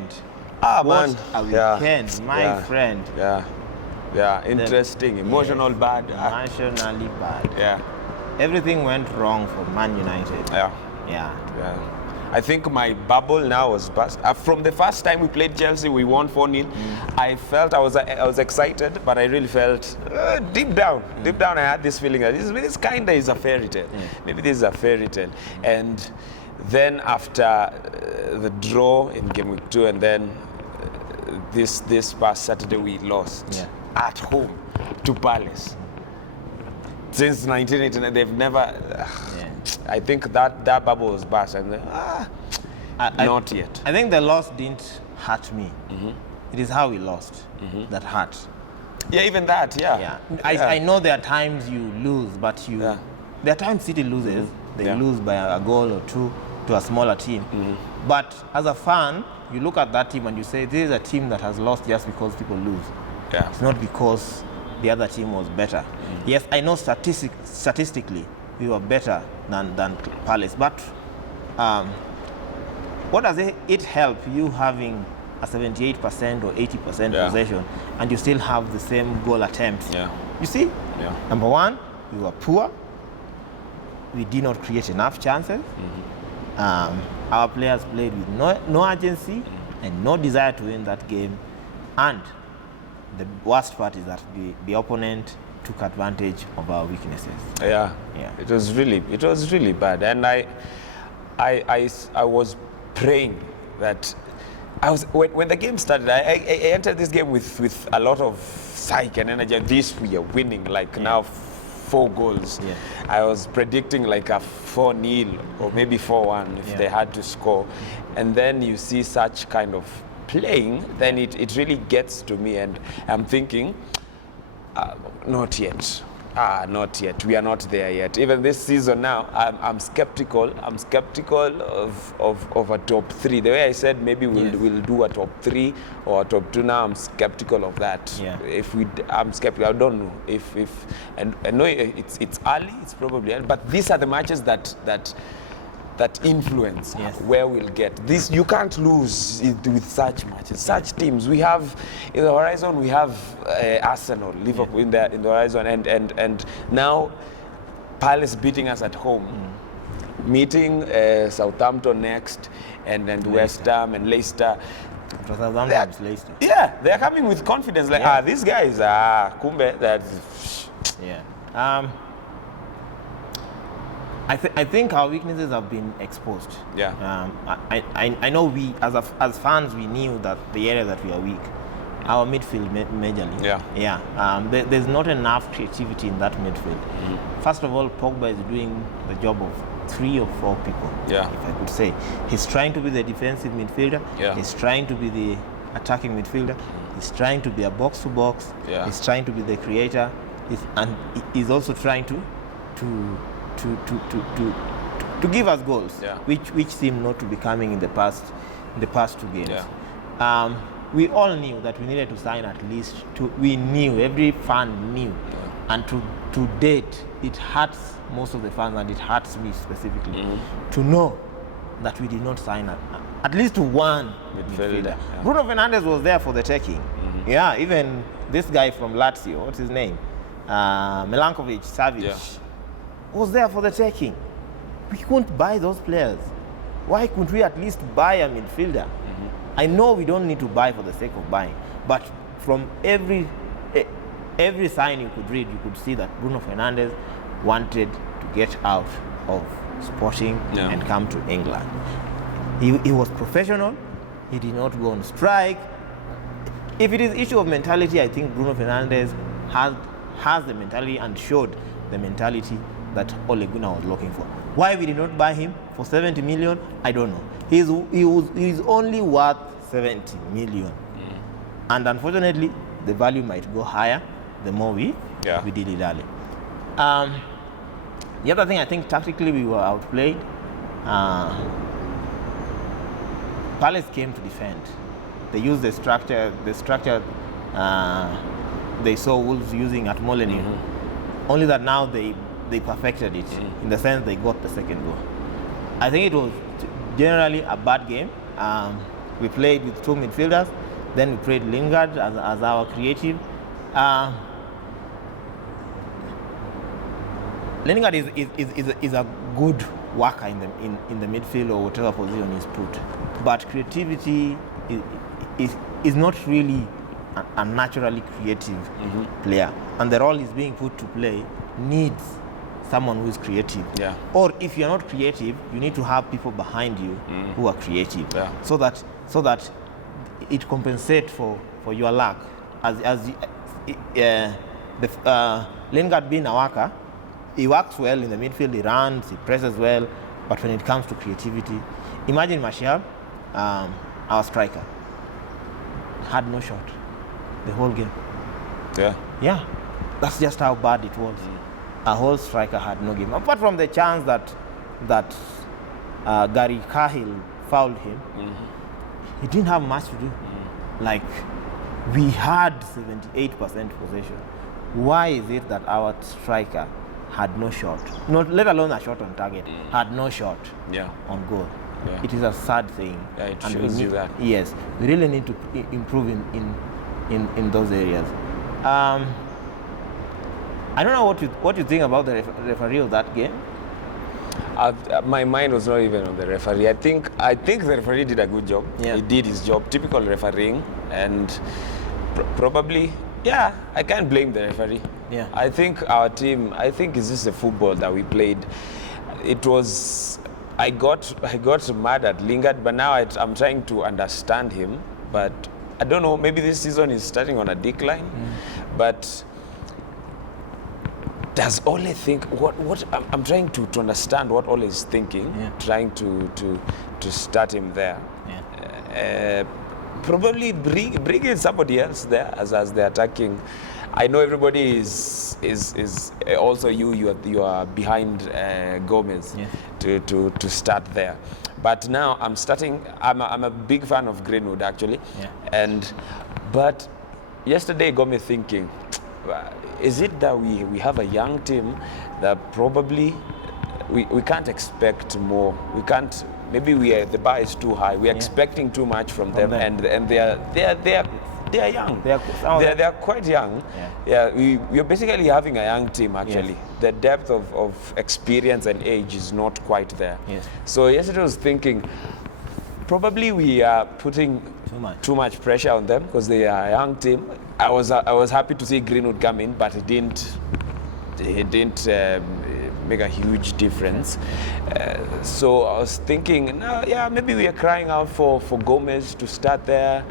weekend. Man. What a weekend, my friend. Yeah, interesting, emotional bad. Emotionally bad. Yeah. Everything went wrong for Man United. Yeah. I think my bubble now was burst. From the first time we played Chelsea, we won 4-0. I felt I was excited, but I really felt deep down I had this feeling that this kind of is a fairy tale. Maybe this is a fairy tale. And then after the draw in game week 2, and then this past Saturday we lost at home to Palace. Since 1989, they've never. I think that bubble was burst, and not yet. I think the loss didn't hurt me. It is how we lost that hurt. Yeah, even that. I know there are times you lose, but there are times City loses. They lose by a goal or two to a smaller team. But as a fan, you look at that team and you say, this is a team that has lost just because people lose. It's not because the other team was better. Yes, I know statistically we were better than Palace, but what does it help you having a 78% or 80% possession and you still have the same goal attempts? You see, number one, we were poor. We did not create enough chances. Our players played with no urgency and no desire to win that game. And the worst part is that the opponent took advantage of our weaknesses. It was really bad. And I was praying that when the game started, I entered this game with a lot of psyche and energy. We are winning, now 4 goals. I was predicting like a 4-0 or maybe 4-1 if they had to score. And then you see such kind of playing, then it really gets to me, and I'm thinking, not yet. Not yet. We are not there yet. Even this season now, I'm skeptical. I'm skeptical of a top 3. The way I said maybe we'll do a top 3 or a top 2. Now I'm skeptical of that. I'm skeptical. I don't know if and I know it's early. It's probably early, but these are the matches that influence where we'll get. This you can't lose with such matches, such teams. We have in the horizon. We have Arsenal, Liverpool in the horizon, and now Palace beating us at home, meeting Southampton next, and West Ham and Leicester. They are coming with confidence. These guys kumbe that. I think our weaknesses have been exposed. I know we, as fans, we knew that the area that we are weak, our midfield majorly. There's not enough creativity in that midfield. First of all, Pogba is doing the job of 3 or 4 people, if I could say. He's trying to be the defensive midfielder. He's trying to be the attacking midfielder. He's trying to be a box-to-box. He's trying to be the creator. He's also trying to give us goals, which seem not to be coming in the past 2 games. We all knew that we needed to sign at least 2. We knew, every fan knew, and to date, it hurts most of the fans, and it hurts me specifically to know that we did not sign at least 1 midfielder. Bruno Fernandes was there for the taking. Even this guy from Lazio, what's his name? Milankovic Savic. Was there for the taking. We couldn't buy those players. Why couldn't we at least buy a midfielder? I know we don't need to buy for the sake of buying, but from every sign you could read, you could see that Bruno Fernandes wanted to get out of Sporting and come to England. He was professional. He did not go on strike. If it is issue of mentality, I think Bruno Fernandes has the mentality and showed the mentality that Ole Gunnar was looking for. Why we did not buy him for 70 million, I don't know. He's only worth 70 million. And unfortunately, the value might go higher the more we dilly-dally. The other thing, I think tactically we were outplayed. Palace came to defend. They used the structure they saw Wolves using at Molineux. Only that now they perfected it in the sense they got the second goal. I think it was generally a bad game. We played with 2 midfielders. Then we played Lingard as our creative. Lingard is a good worker in the midfield or whatever position he's put. But creativity is not really a naturally creative player. And the role he's being put to play needs someone who is creative. Yeah. Or if you're not creative, you need to have people behind you who are creative. Yeah. So that it compensates for your lack. Lingard being a worker, he works well in the midfield, he runs, he presses well, but when it comes to creativity, imagine Martial, our striker, had no shot the whole game. Yeah, that's just how bad it was. A whole striker had no game. Apart from the chance that Gary Cahill fouled him, he didn't have much to do. Like, we had 78% possession. Why is it that our striker had no shot, not let alone a shot on target, had no shot on goal? Yeah. It is a sad thing. Yeah, it shows you that. Yes, we really need to improve in those areas. I don't know what you think about the referee of that game. My mind was not even on the referee. I think the referee did a good job. Yeah. He did his job, typical refereeing, and probably, I can't blame the referee. Yeah. I think our team, it's just the football that we played. It was, I got mad at Lingard, but now I'm trying to understand him. But I don't know, maybe this season is starting on a decline. But does Ole think, what I'm trying to understand what Ole is thinking, trying to start him there. Probably bring in somebody else there as the attacking. I know everybody is also you are behind Gomez to start there. But now I'm a big fan of Greenwood actually. But yesterday got me thinking, is it that we have a young team that probably we can't expect more? We can't. Maybe the bar is too high. We're expecting too much from them, and they are young. They are quite young. We're basically having a young team actually. Yes. The depth of experience and age is not quite there. Yes. So yesterday I was thinking, probably we are putting too much pressure on them because they are a young team. I was happy to see Greenwood come in, but he didn't make a huge difference. So I was thinking, maybe we are crying out for Gomez to start there,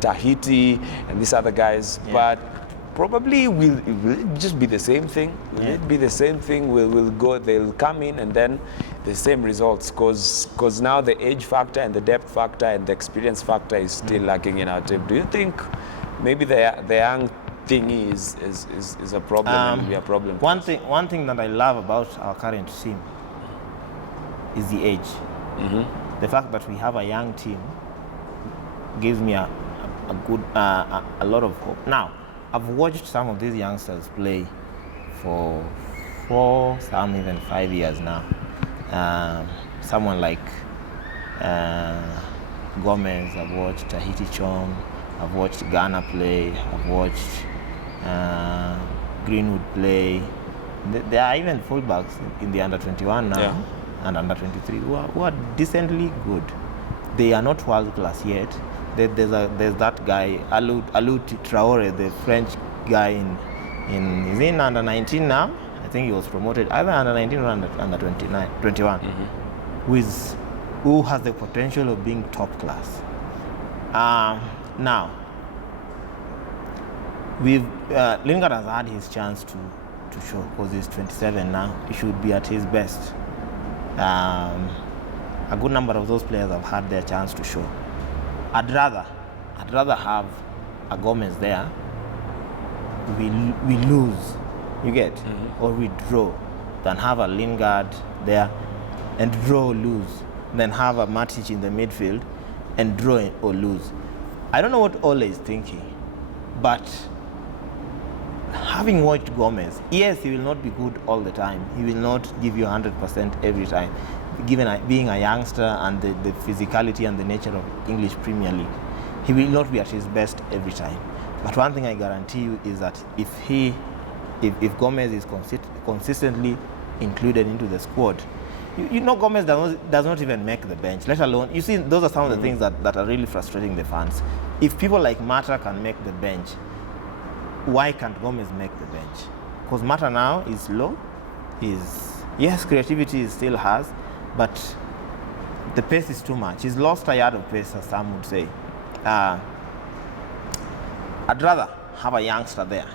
Tahiti and these other guys, but probably will it just be the same thing? Will it be the same thing? We'll go, they'll come in and then the same results, because now the age factor and the depth factor and the experience factor is still lacking in our team. Do you think maybe the young thingy is a problem and will be a problem? One thing that I love about our current team is the age. The fact that we have a young team gives me a lot of hope. Now, I've watched some of these youngsters play for 4, some even 5 years now. Someone like Gomez, I've watched Tahiti Chong, I've watched Ghana play, I've watched Greenwood play. There are even fullbacks in the under 21 now and under 23 who are decently good. They are not world class yet. There's that guy Alou Traore, the French guy he's in under 19 now. I think he was promoted either under 19 or under 21, who has the potential of being top class. Now, Lingard has had his chance to show, because he's 27 now. He should be at his best. A good number of those players have had their chance to show. I'd rather have a Gomez there. We lose, you get, or we draw, than have a Lingard there and draw or lose, than have a Matic in the midfield and draw or lose. I don't know what Ole is thinking, but having watched Gomez, yes, he will not be good all the time. He will not give you 100% every time. being a youngster and the physicality and the nature of English Premier League, he will not be at his best every time. But one thing I guarantee you is that if Gomez is consistently included into the squad, you know Gomez does not even make the bench, let alone, you see, those are some of the things that are really frustrating the fans. If people like Mata can make the bench, why can't Gomez make the bench? Because Mata now is low, yes, creativity he still has, but the pace is too much. He's lost a yard of pace, as some would say. I'd rather have a youngster there,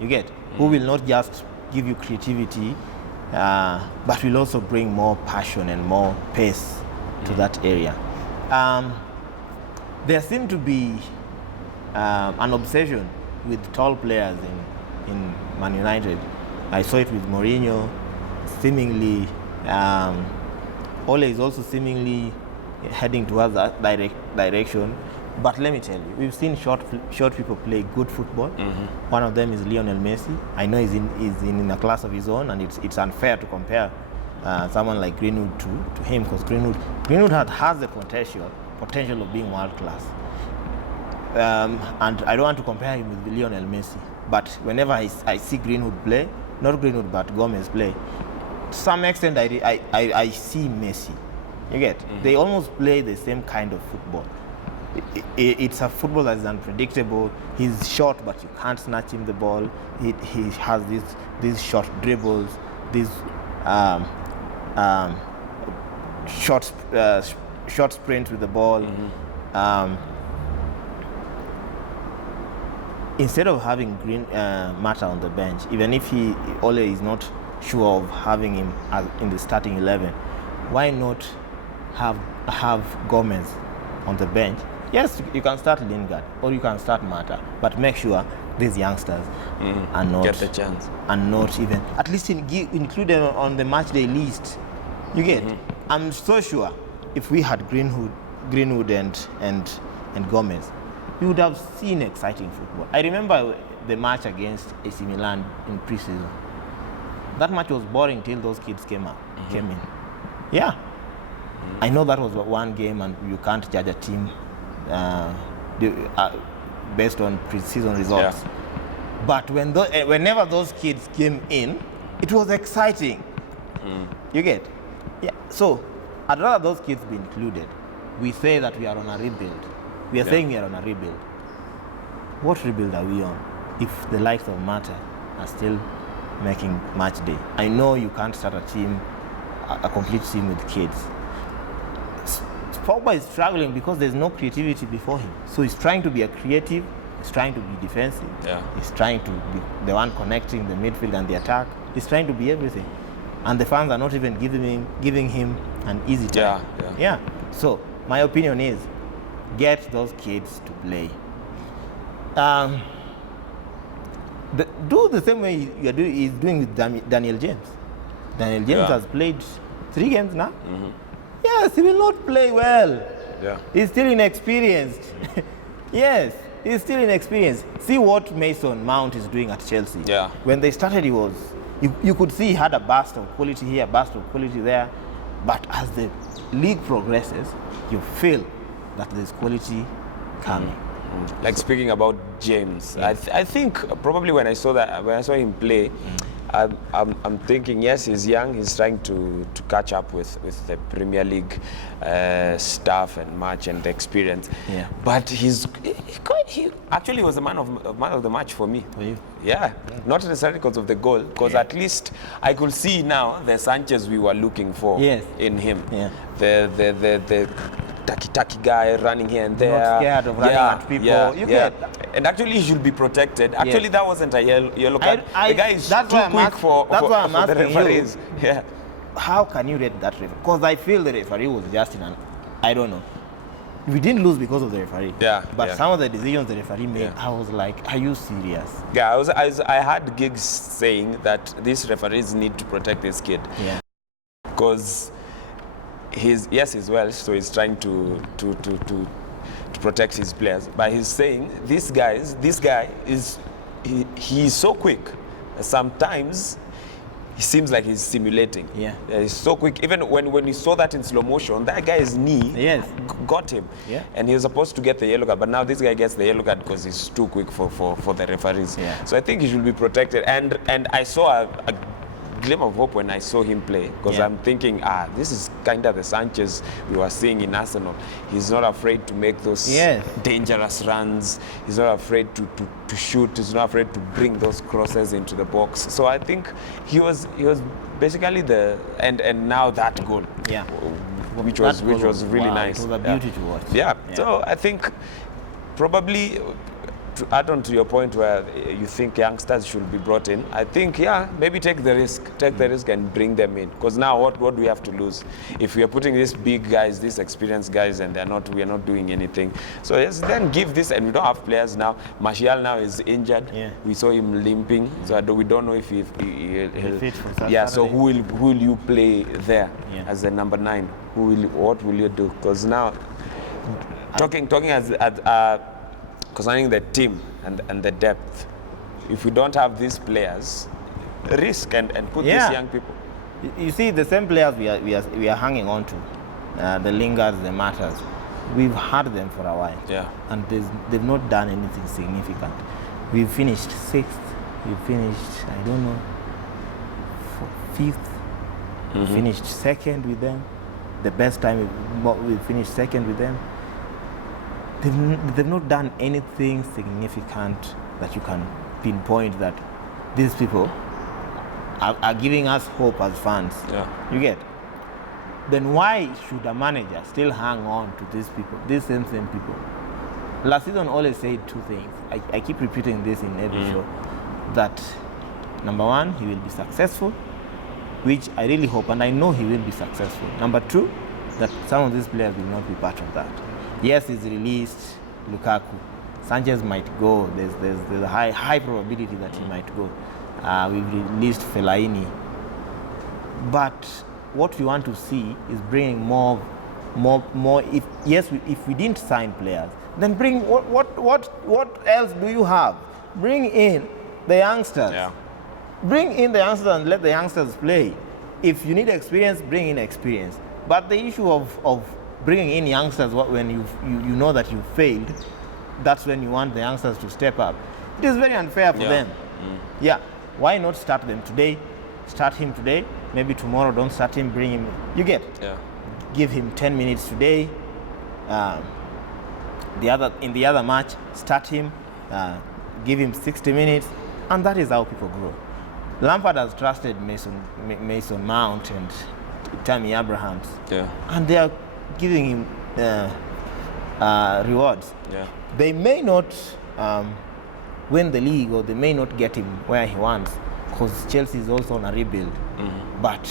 you get, who will not just give you creativity, but will also bring more passion and more pace to that area. There seemed to be an obsession with tall players in ManUnited. I saw it with Mourinho, seemingly. Ole is also seemingly heading towards that direction. But let me tell you, we've seen short people play good football. One of them is Lionel Messi. I know he's in a class of his own, and it's unfair to compare someone like Greenwood to him, because Greenwood has the potential of being world class. And I don't want to compare him with Lionel Messi. But whenever I see Greenwood play, not Greenwood but Gomez play, to some extent I see Messi. You get? They almost play the same kind of football. It's a football that is unpredictable. He's short, but you can't snatch him the ball. He has these short dribbles, these short sprints with the ball. Instead of having Mata on the bench, even if Ole is not sure of having him in the starting 11, why not have Gomez on the bench? Yes, you can start Lingard or you can start Mata, but make sure these youngsters are not get the chance, and not even at least include them on the match day list. You get? I'm so sure if we had Greenwood and Gomez, you would have seen exciting football. I remember the match against AC Milan in pre-season. That match was boring till those kids came in. Yeah. I know that was one game and you can't judge a team based on pre-season results. Yeah. But whenever those kids came in, it was exciting. You get? Yeah. So I'd rather those kids be included. We say that we are on a rebuild. We are saying we are on a rebuild. What rebuild are we on if the likes of Mata are still making match day? I know you can't start a complete team with kids. Pogba is struggling because there's no creativity before him. So he's trying to be a creative, he's trying to be defensive, he's trying to be the one connecting the midfield and the attack. He's trying to be everything. And the fans are not even giving him an easy time. Yeah. So my opinion is, get those kids to play. Do the same way he's doing with Daniel James. Daniel James has played 3 games now. Yes, he will not play well. He's still inexperienced. Yes, he's still inexperienced. See what Mason Mount is doing at Chelsea. When they started, you could see he had a burst of quality here, a burst of quality there. But as the league progresses, you feel that there's quality coming. Like speaking about James, I think probably when I saw him play, I'm thinking, yes, he's young, he's trying to catch up with the Premier League staff and match and the experience. But he actually was a man of the match for me. For you? Yeah, not necessarily because of the goal, because at least I could see now the Sanchez we were looking for in him. The taki guy running here and there. Not scared of running at people. And actually he should be protected. Actually that wasn't a yellow card. The guy is too quick for the referees. How can you rate that referee? Because I feel the referee was just I don't know. We didn't lose because of the referee. But some of the decisions the referee made, I was like, are you serious? I had Giggs saying that these referees need to protect this kid. Because he's Welsh, so he's trying to protect his players. But he's saying this guy is so quick. Sometimes he seems like he's simulating. Yeah. He's so quick. Even when you saw that in slow motion, that guy's knee got him. Yeah. And he was supposed to get the yellow card, but now this guy gets the yellow card because he's too quick for the referees. Yeah. So I think he should be protected. And I saw a glimmer of hope when I saw him play, because I'm thinking, this is kind of the Sanchez we were seeing in Arsenal. He's not afraid to make those dangerous runs. He's not afraid to shoot. He's not afraid to bring those crosses into the box. So I think he was basically and now that goal, which was really nice. It was a beauty to watch. Yeah. So I think probably, to add on to your point where you think youngsters should be brought in, I think, maybe take the risk and bring them in. Because now what do we have to lose? If we are putting these big guys, these experienced guys, and we are not doing anything. So yes, then give this, and we don't have players now. Martial now is injured. Yeah. We saw him limping, so we don't know if he'll fit for Saturday. Yeah, so who will you play there as the number 9? What will you do? Because now, talking as concerning the team and the depth, if we don't have these players, risk and put these young people. You see, the same players we are hanging on to, the lingers, the matters. We've had them for a while, and they've not done anything significant. We've finished 6th. We've finished, I don't know, 5th. We finished 2nd with them. The best time we finished 2nd with them. They've not done anything significant that you can pinpoint that these people are giving us hope as fans. Yeah. You get? Then why should a manager still hang on to these people, these same people? Last season, Ole said 2 things. I keep repeating this in every show. That, number 1, he will be successful, which I really hope, and I know he will be successful. Number 2, that some of these players will not be part of that. Yes, he's released Lukaku. Sanchez might go. There's a high probability that he might go. We've released Fellaini. But what we want to see is bringing more. If we didn't sign players, then bring what else do you have? Bring in the youngsters. Yeah. Bring in the youngsters and let the youngsters play. If you need experience, bring in experience. But the issue of bringing in youngsters when you know that you failed, that's when you want the youngsters to step up. It is very unfair for them. Yeah. Why not start them today? Start him today. Maybe tomorrow don't start him, bring him. You get? Yeah. Give him 10 minutes today. In the other match, start him. Give him 60 minutes. And that is how people grow. Lampard has trusted Mason Mount and Tammy Abrahams. Yeah. And they are giving him rewards. Yeah. They may not win the league, or they may not get him where he wants, because Chelsea is also on a rebuild. But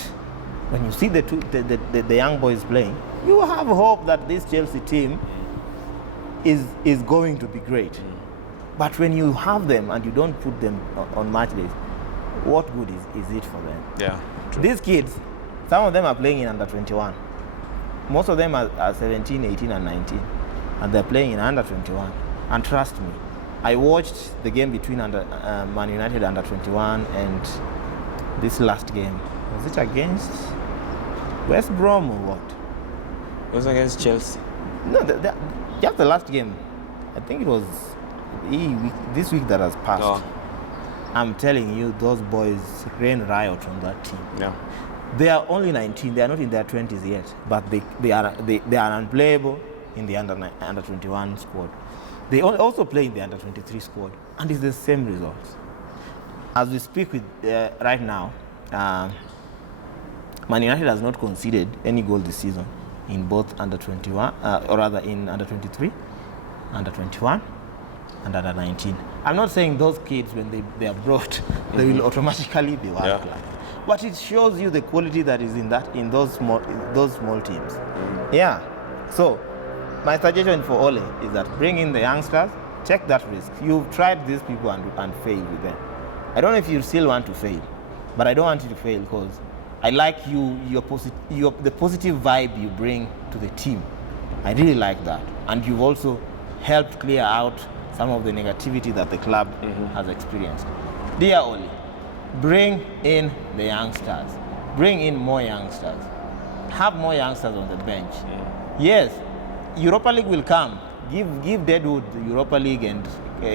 when you see the young boys playing, you have hope that this Chelsea team is going to be great. But when you have them and you don't put them on match days, what good is it for them? Yeah. True. These kids, some of them are playing in under 21. Most of them are 17, 18, and 19, and they're playing in under 21. And trust me, I watched the game between ManUnited under 21 and this last game. Was it against West Brom or what? It was against Chelsea. No, just the last game. I think it was this week that has passed. Oh. I'm telling you, those boys ran riot on that team. Yeah. They are only 19. They are not in their 20s yet, but they are unplayable in the under 21 squad. They also play in the under 23 squad, and it's the same results. As we speak right now, ManUnited has not conceded any goal this season in both under 21, or rather in under 23, under 21, and under 19. I'm not saying those kids, when they are brought, they will automatically be world class. But it shows you the quality that is in those small teams. Yeah. So my suggestion for Ole is that bring in the youngsters, take that risk. You've tried these people and failed with them. I don't know if you still want to fail, but I don't want you to fail, because I like the positive vibe you bring to the team. I really like that. And you've also helped clear out some of the negativity that the club has experienced. Dear Ole, bring in the youngsters. Bring in more youngsters. Have more youngsters on the bench. Yes, Europa League will come. Give Deadwood the Europa League and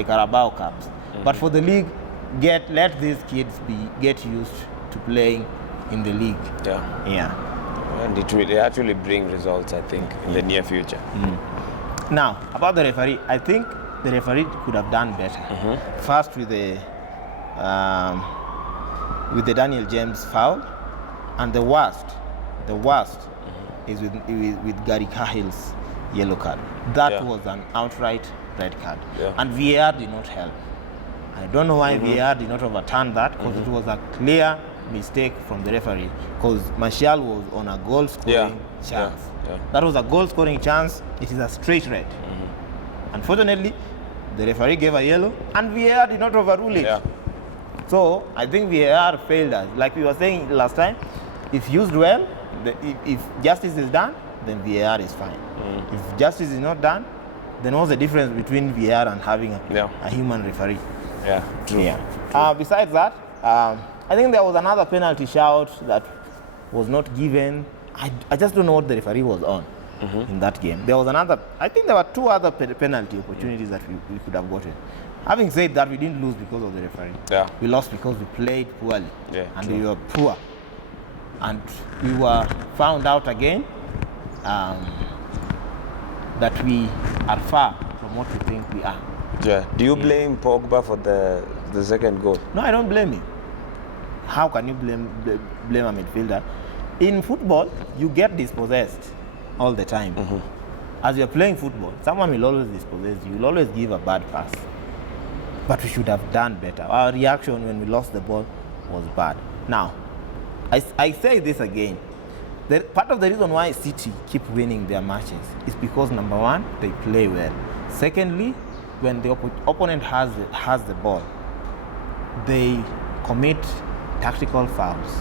Carabao Cups. But for the league, let these kids get used to playing in the league. Yeah. And it will actually bring results, I think, in the near future. Now, about the referee, I think the referee could have done better. First with the Daniel James foul, and the worst is with Gary Cahill's yellow card. That was an outright red card, and VAR did not help. I don't know why VAR did not overturn that, because it was a clear mistake from the referee, because Martial was on a goal scoring chance. That was a goal scoring chance. It is a straight red. Unfortunately, the referee gave a yellow and VAR did not overrule it. So I think VAR failed us. Like we were saying last time, if used well, if justice is done, then VAR is fine. If justice is not done, then what's the difference between VAR and having a human referee? True. Besides that, I think there was another penalty shout that was not given. I just don't know what the referee was on in that game. There was another, I think there were two other penalty opportunities that we could have gotten. Having said that, we didn't lose because of the referee. We lost because we played poorly and we were poor. And we were found out again that we are far from what we think we are. Do you blame Pogba for the second goal? No, I don't blame him. How can you blame a midfielder? In football, you get dispossessed all the time. As you're playing football, someone will always dispossess you. You'll always give a bad pass. But we should have done better. Our reaction when we lost the ball was bad. Now, I say this again. Part of the reason why City keep winning their matches is because, number one, they play well. Secondly, when the opponent has the ball, they commit tactical fouls.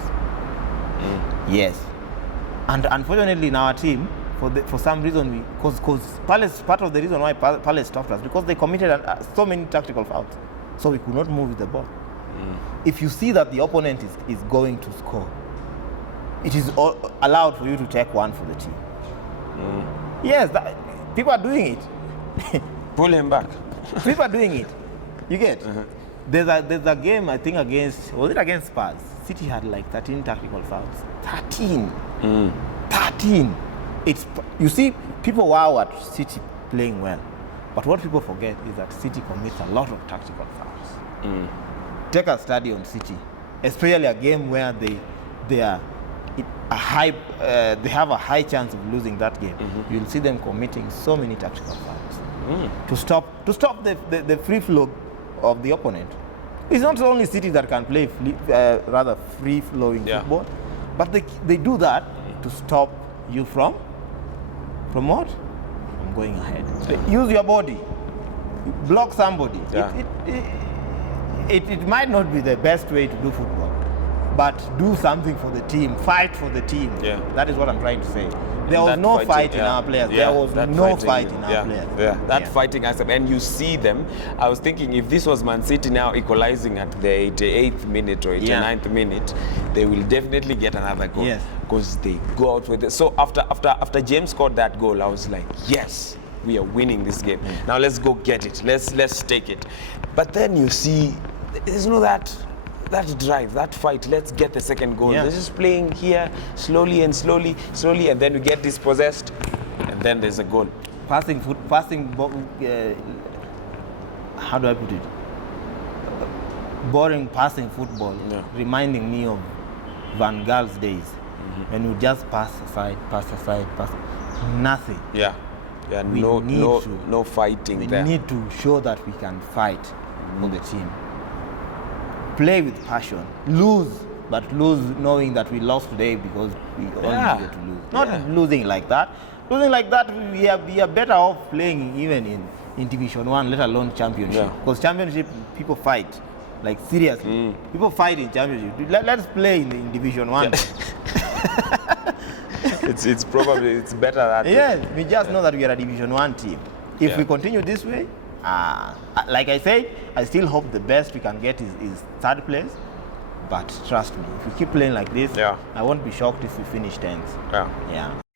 Yes. And unfortunately in our team, for some reason, because Palace, part of the reason why Palace stopped us, because they committed so many tactical fouls. So we could not move with the ball. If you see that the opponent is going to score, it is allowed for you to take one for the team. Yes, people are doing it. Pull him back. People are doing it. You get? There's a game, I think, was it against Spurs? City had like 13 tactical fouls. 13. 13. You see, people wow at City playing well. But what people forget is that City commits a lot of tactical fouls. Take a study on City, especially a game where they have a high chance of losing that game. You'll see them committing so many tactical fouls to stop the free flow of the opponent. It's not only City that can play free flowing football, but they do that to stop you from what? From going ahead. Use your body. Block somebody. It might not be the best way to do football, but do something for the team. Fight for the team. That is what I'm trying to say. There was no fight in our players. There was no fight in our players. That fighting aspect. And you see them. I was thinking, if this was Man City now equalizing at the 88th minute or 89th minute, they will definitely get another goal. Because they go out with it. So after James scored that goal, I was like, yes, we are winning this game. Now let's go get it. Let's take it. But then you see, there's no that drive, that fight. Let's get the second goal. They're just playing here slowly, and then we get dispossessed, and then there's a goal. Passing, how do I put it? Boring passing football, reminding me of Van Gaal's days, when you just pass aside. Nothing. No fighting there. We need to show that we can fight for the team. Play with passion. Lose knowing that we lost today because we only needed to lose. Not losing like that. Losing like that, we are better off playing even in Division 1, let alone Championship. Because Championship, people fight. Like, seriously. People fight in Championship. Let's play in Division 1. It's better that way. Yes, we just know that we are a Division 1 team. If we continue this way, like I said, I still hope the best we can get is third place. But trust me, if you keep playing like this, Yeah. I won't be shocked if we finish 10th. Yeah. Yeah.